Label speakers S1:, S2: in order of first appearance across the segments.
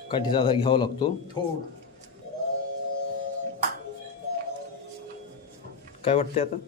S1: काठीचा आधार घ्यावा लागतो.
S2: थोडं
S1: काय वाटतंय आता?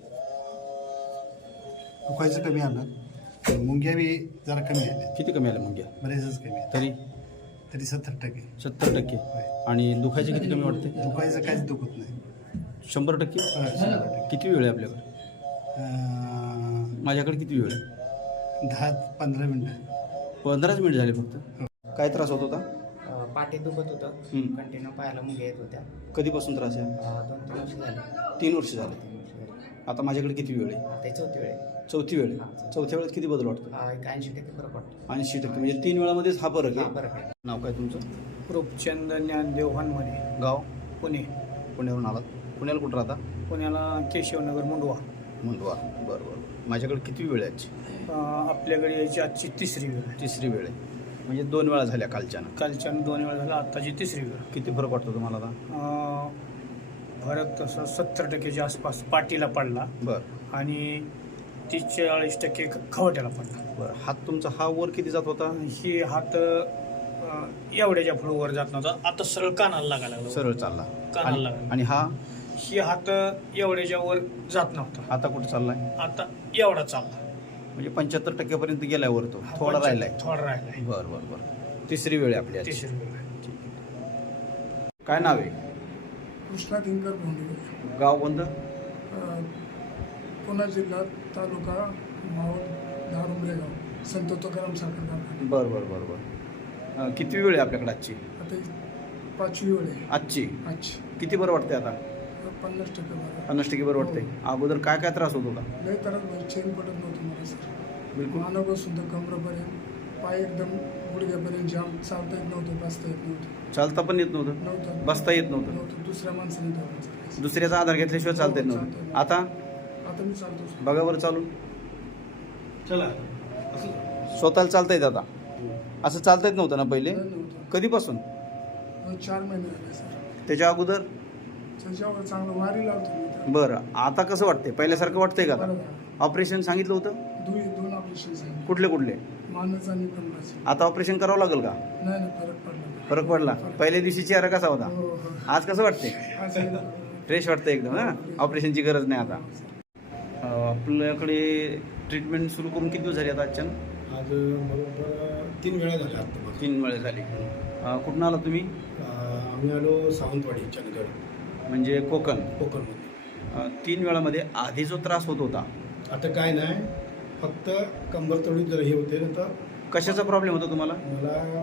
S2: दुखायचं कमी आलं, मुंग्या बी जरा कमी आल्या,
S1: किती कमी आलं मुंग्या?
S2: बरेचच कमी आल्या.
S1: तरी
S2: तरी 70%.
S1: 70%. आणि दुखायचे किती कमी वाटते?
S2: दुखायचं काहीच दुखत नाही.
S1: 100%.
S2: 100%.
S1: किती वेळ आहे आपल्याकडे? माझ्याकडे किती वेळ आहे?
S2: 10-15 मिनटं.
S1: 15च मिनिट झाले फक्त. काय त्रास होत होता?
S3: पाठी दुखत होतं, कंटिन्यू पायाला मुंग्या येत होत्या.
S1: कधीपासून त्रास आहे?
S3: 2-3 वर्ष झाली.
S1: 3 वर्ष झाले. आता माझ्याकडे किती वेळ आहे?
S3: ते चौथी वेळ.
S1: चौथी वेळ आहे. चौथ्या वेळेत किती बदल वाटतो?
S3: 80% फरक पडतो.
S1: 80% म्हणजे 3 वेळामध्येच हा फरक
S3: हा
S1: आहे.
S3: फरक आहे.
S1: नाव काय तुमचं?
S4: रूपचंद ज्ञानदेव हनमने,
S1: गाव?
S4: पुणे.
S1: पुण्यावरून आलात? पुण्याला कुठं राहता?
S4: पुण्याला केशवनगर मुंडवा.
S1: मुंडवा. बरं बरं. माझ्याकडे किती वेळ आहे आजची?
S4: आपल्याकडे याची आजची तिसरी वेळ आहे.
S1: तिसरी वेळ आहे. म्हणजे 2 वेळा झाल्या कालच्यानं.
S4: कालच्यानं 2 वेळा झाला, आत्ताची तिसरी वेळ.
S1: किती फरक वाटतो तुम्हाला आता?
S4: फरक तसा 70%च्या आसपास पाठीला पडला
S1: बरं
S4: आणि 30-40% खवट्याला पडला.
S1: बरं. हात तुमचा हा वर किती जात होता?
S4: ही हात एवढ्याच्या पुढे वर जात नव्हता, आता सरळ कानाला लागायला लागला.
S1: सरळ चालला.
S4: कानाला लागला.
S1: आणि हा
S4: ही हात एवढ्याच्या वर जात नव्हता,
S1: आता कुठं चाललाय?
S4: आता एवढा चालला.
S1: म्हणजे 75% पर्यंत गेलाय वर तो. थोडा राहिलाय.
S4: थोडा राहिलाय.
S1: बरं बरं बरं. तिसरी वेळ आहे आपली आजची.
S4: तिसरी वेळ आहे.
S1: काय नाव आहे?
S5: कृष्णा दिनकर भोंडवे,
S1: गाव कोणतं?
S5: पुणे जिल्हा, तालुका मावळ, दारुंबरे गाव, संत तुकाराम साखर कारखाना.
S1: बरं बरं बरं बरं. किती वेळ आहे आपल्याकडे आजची?
S5: आता ही 5वी वेळ आहे
S1: आजची.
S5: आजची.
S1: किती बरं वाटते आता?
S5: 50% बरं.
S1: 50% बरं वाटते. अगोदर काय काय त्रास होत होता?
S5: लय तरच चेन पडत नव्हतं मला सर.
S1: बिलकुल.
S5: मानव सुद्धा कमरेपर्यंत, पाय एकदम गुडघ्यापर्यंत जाम, चालता येत नव्हतं, बसता येत नव्हतं.
S1: चालता पण येत नव्हतं?
S5: नव्हतं.
S1: बसता येत नव्हतं?
S5: नव्हतं. दुसऱ्या माणसाने धरून.
S1: दुसऱ्याचा आधार घेतल्याशिवाय चालता येत नव्हतं. आता
S5: आता मी चालतो सर.
S1: बघा बरं चालून.
S2: चला.
S1: स्वतःला चालता येत आता? असं चालता येत नव्हतं ना पहिले?
S5: नव्हतं.
S1: कधीपासून?
S5: 4 महिने झाले सर.
S1: त्याच्या अगोदर?
S5: त्याच्यावर चांगलं वारी लावतो मी तर.
S1: बरं. आता कसं वाटतंय? पहिल्यासारखं वाटतंय का आता?
S5: बरं झालं.
S1: ऑपरेशन सांगितलं होतं?
S5: 2 ऑपरेशन सांगितले,
S1: कुठले कुठले?
S5: मानच आणि कमराचे.
S1: आता ऑपरेशन करावं लागेल का?
S5: नाही नाही, फरक पडला.
S1: फरक पडला? पहिल्या दिवशी चेहरा कसा होता?
S5: हो, हो.
S1: आज कसं वाटतंय?
S5: असं आहे.
S1: फ्रेश वाटतं एकदम. हां, ऑपरेशनची गरज नाही आता. आपल्याकडे ट्रीटमेंट सुरू करून किती दिवस झाले आता आजच्या?
S6: आज बरोबर 3 वेळा झाल्या आता.
S1: 3 वेळा झाली. कुठून आला तुम्ही?
S6: आम्ही आलो सावंतवाडी, चंदगड,
S1: म्हणजे कोकण.
S6: कोकणमध्ये.
S1: 3 वेळामध्ये आधी जो त्रास होत होता,
S6: आता काय नाही, फक्त कंबर तेवढी जर हे होते ना, तर
S1: कशाचा प्रॉब्लेम होता तुम्हाला?
S6: मला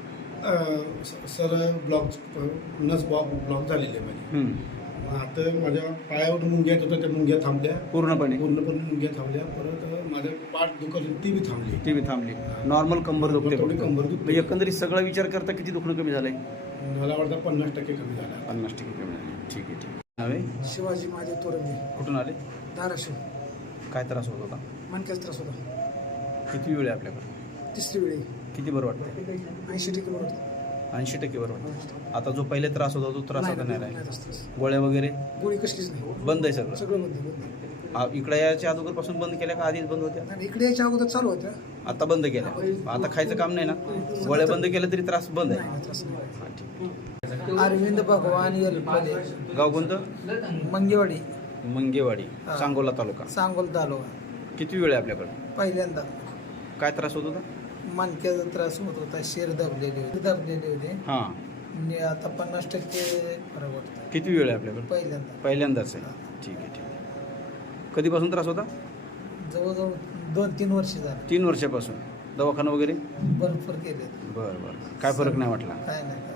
S6: सर नस ब्लॉक झालेली आहे माझी. मग आता माझ्या पायावर मुंग्या येत होत्या, त्या मुंग्या थांबल्या
S1: पूर्णपणे
S6: मुंग्या थांबल्या. परत माझ्या पाठ दुखत होती, ती बी थांबली.
S1: ती बी थांबली. नॉर्मल कंबर दुखते
S6: थोडी
S1: फक्त.
S6: कंबर
S1: म्हणजे
S6: दुखते.
S1: एकंदरीत सगळा विचार करता किती दुखणं कमी झालंय?
S6: मला वाटतं 50% कमी झाला.
S1: 50% कमी झालं. ठीक आहे, ठीक आहे. नावे?
S5: शिवाजी माझे तोरंगे,
S1: कुठून आले?
S5: धाराशिव.
S1: काय त्रास होत होता?
S5: मनक्याचा त्रास होता.
S1: किती वेळ आहे आपल्याकडे?
S5: तिसरी वेळी
S1: किती बरं वाटतं?
S5: 80% बरोबर.
S1: 80% बरं वाटतं. आता जो पहिले त्रास होता तो त्रास आता नाही राहिला?
S5: त्रास.
S1: गोळ्या वगैरे
S5: गोळी कसलीच नाही,
S1: बंद आहे सगळं?
S5: सगळं बंद.
S1: इकडे याच्या अगोदरपासून बंद केल्या का आधीच बंद होत्या?
S5: आणि इकडे याच्या अगोदर चालू होत्या.
S1: आता बंद केल्या. आता खायचं काम नाही ना? गोळ्या बंद केल्या तरी त्रास बंद आहे?
S5: नाही, त्रास नाही.
S1: हां, ठीक.
S7: अरविंद भगवान येलपले,
S1: गाव कोणतं?
S7: मंगेवाडी,
S1: मंगेवाडी,
S7: हा.
S1: सांगोला तालुका.
S7: सांगोल तालुका.
S1: किती वेळ आहे आपल्याकडे?
S7: पहिल्यांदा
S1: काय त्रास होत होता?
S7: मणक्याचा त्रास होत होता, शिर दबलेले होते
S1: हां.
S7: आणि आता 50% फरक वाटतो.
S1: किती वेळ आहे आपल्याकडे?
S7: पहिल्यांदा
S1: पहिल्यांदाच आहे. ठीक आहे, ठीक आहे. कधीपासून त्रास होता?
S7: जवळजवळ 2-3 वर्ष झालं.
S1: 3 वर्षापासून. दवाखाना वगैरे?
S7: भरपूर केले,
S1: बरं बरं. काय फरक नाही वाटला?
S7: काय नाही.